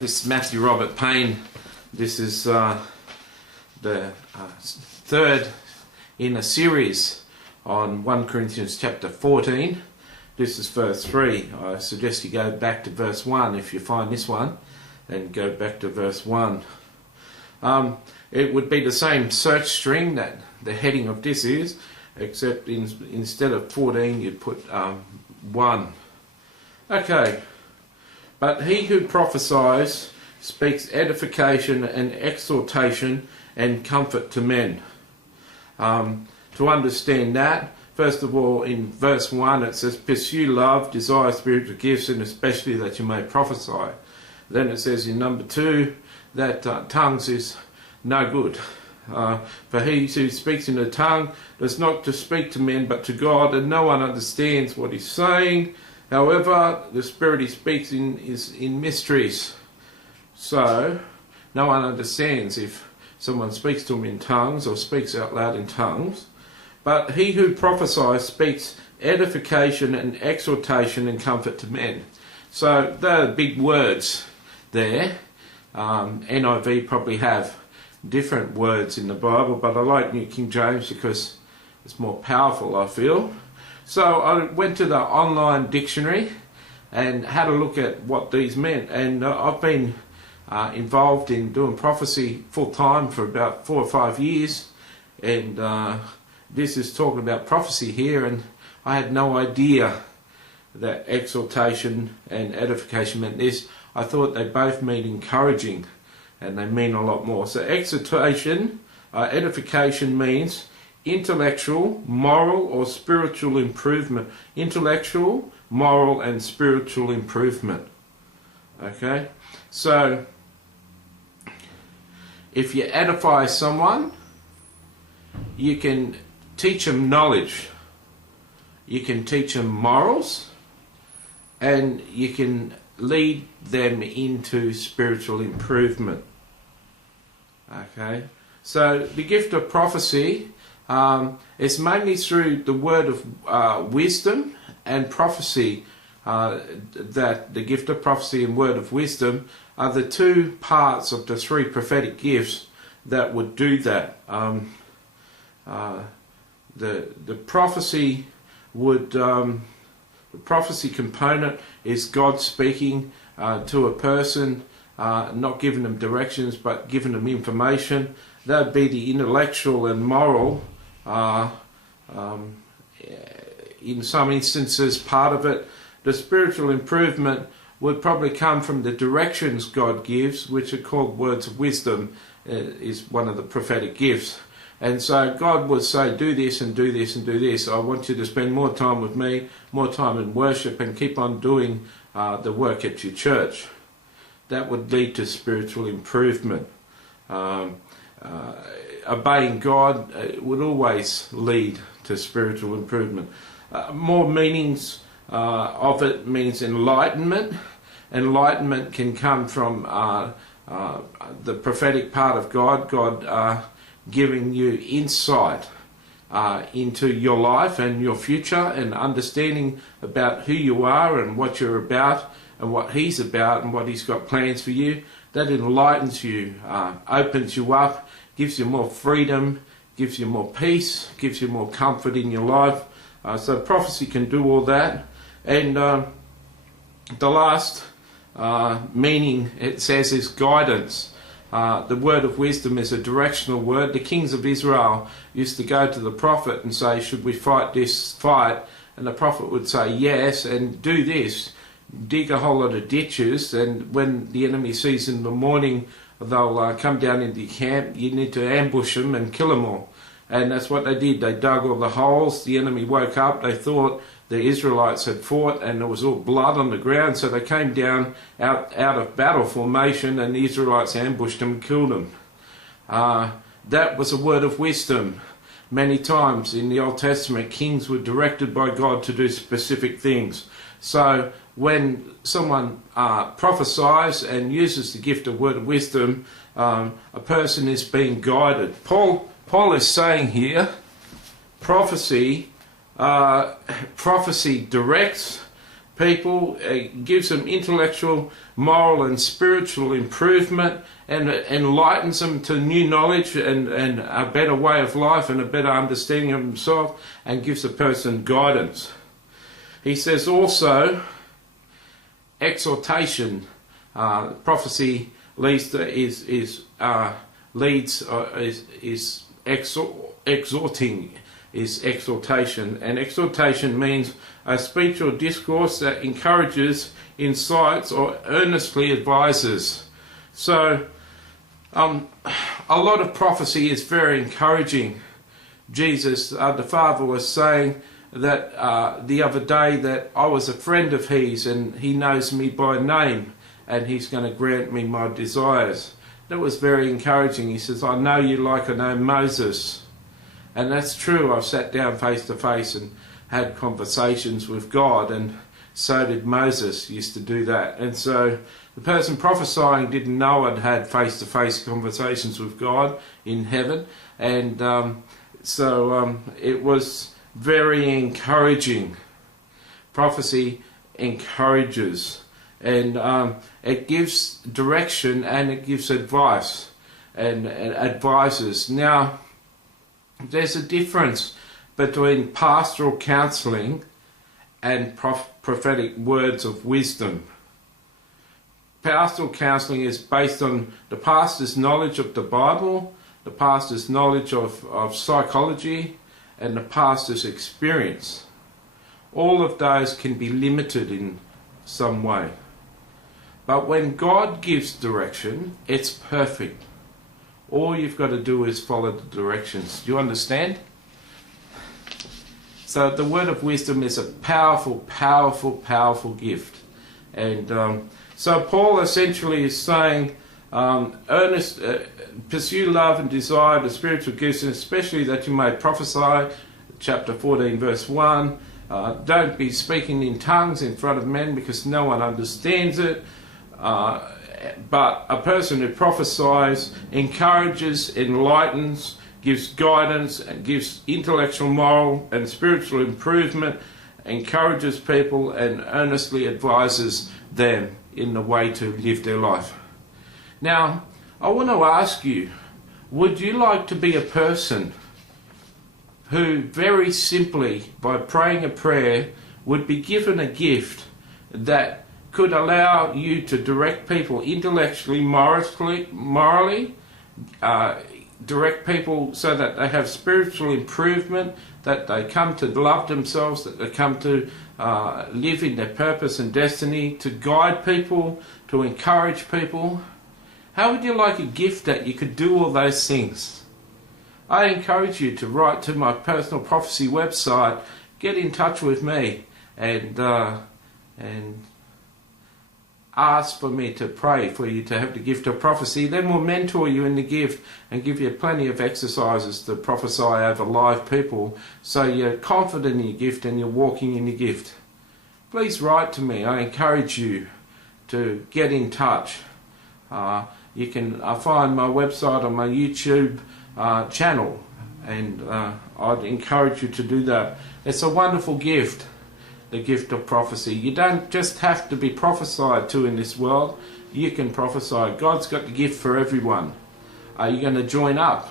This is Matthew Robert Payne. This is the third in a series on 1 Corinthians chapter 14. This is verse 3. I suggest you go back to verse 1 if you find this one, and go back to verse 1. It would be the same search string that the heading of this is, except instead of 14 you'd put 1. Okay. But he who prophesies speaks edification and exhortation and comfort to men. To understand that, first of all, in verse 1 it says, pursue love, desire spiritual gifts, and especially that you may prophesy. Then it says in number 2 that tongues is no good. For he who speaks in a tongue does not to speak to men but to God, and no one understands what he's saying. However, the Spirit he speaks in is in mysteries. So, no one understands if someone speaks to him in tongues or speaks out loud in tongues. But he who prophesies speaks edification and exhortation and comfort to men. So, they're big words there. NIV probably have different words in the Bible, but I like New King James because it's more powerful, I feel. So I went to the online dictionary and had a look at what these meant, and I've been involved in doing prophecy full time for about 4 or 5 years, and this is talking about prophecy here, and I had no idea that exhortation and edification meant this. I thought they both mean encouraging, and they mean a lot more. So exhortation, edification means intellectual, moral or spiritual improvement. Intellectual, moral and spiritual improvement. Okay? So, if you edify someone, you can teach them knowledge. You can teach them morals. And you can lead them into spiritual improvement. Okay? So, the gift of prophecy it's mainly through the word of wisdom and prophecy that the gift of prophecy and word of wisdom are the two parts of the 3 prophetic gifts that would do that. The prophecy would the prophecy component is God speaking to a person, not giving them directions but giving them information. That would be the intellectual and moral. In some instances, part of it. The spiritual improvement would probably come from the directions God gives, which are called words of wisdom, is one of the prophetic gifts. And so God would say, do this and do this and do this. I want you to spend more time with me, more time in worship, and keep on doing the work at your church. That would lead to spiritual improvement. Obeying God would always lead to spiritual improvement. More meanings of it means enlightenment. Enlightenment can come from the prophetic part of God. God giving you insight into your life and your future, and understanding about who you are and what you're about and what He's about and what He's got plans for you. That enlightens you, opens you up, gives you more freedom, gives you more peace, gives you more comfort in your life. So prophecy can do all that. And the last meaning it says is guidance. The word of wisdom is a directional word. The kings of Israel used to go to the prophet and say, should we fight this fight? And the prophet would say, yes, and do this. Dig a whole lot of ditches, and when the enemy sees in the morning, they'll come down into your camp. You need to ambush them and kill them all. And that's what they did. They dug all the holes. The enemy woke up. They thought the Israelites had fought, and there was all blood on the ground. So they came down out of battle formation, and the Israelites ambushed them and killed them. That was a word of wisdom. Many times in the Old Testament, kings were directed by God to do specific things. So when someone prophesies and uses the gift of word of wisdom, a person is being guided. Paul is saying here, prophecy directs, people, it gives them intellectual, moral and spiritual improvement, and it enlightens them to new knowledge and a better way of life and a better understanding of himself, and gives a person guidance. He says also, exhortation, prophecy leads to, exhorting, is exhortation, and exhortation means a speech or discourse that encourages, incites or earnestly advises. So a lot of prophecy is very encouraging. Jesus, the Father, was saying that the other day that I was a friend of his and he knows me by name and he's going to grant me my desires. That was very encouraging. He says, I know you like I know Moses. And that's true. I've sat down face to face and had conversations with God, and so did Moses used to do that. And so the person prophesying didn't know I'd had face to face conversations with God in heaven, and it was very encouraging. Prophecy encourages, and it gives direction and it gives advice and advises. Now, there's a difference between pastoral counselling and prophetic words of wisdom. Pastoral counselling is based on the pastor's knowledge of the Bible, the pastor's knowledge of psychology, and the pastor's experience. All of those can be limited in some way. But when God gives direction, it's perfect. All you've got to do is follow the directions. Do you understand? So the word of wisdom is a powerful, powerful, powerful gift. And so Paul essentially is saying, pursue love and desire the spiritual gifts, and especially that you may prophesy, chapter 14, verse 1. Don't be speaking in tongues in front of men because no one understands it. But a person who prophesies encourages, enlightens, gives guidance, and gives intellectual, moral and spiritual improvement, encourages people and earnestly advises them in the way to live their life. Now, I want to ask you, would you like to be a person who very simply, by praying a prayer, would be given a gift that could allow you to direct people intellectually, morally, direct people so that they have spiritual improvement, that they come to love themselves, that they come to live in their purpose and destiny, to guide people, to encourage people? How would you like a gift that you could do all those things? I encourage you to write to my personal prophecy website, get in touch with me, and ask for me to pray for you to have the gift of prophecy. Then we'll mentor you in the gift and give you plenty of exercises to prophesy over live people so you're confident in your gift and you're walking in your gift. Please write to me. I encourage you to get in touch. You can find my website on my YouTube channel, and I'd encourage you to do that. It's a wonderful gift, the gift of prophecy. You don't just have to be prophesied to in this world. You can prophesy. God's got the gift for everyone. Are you going to join up?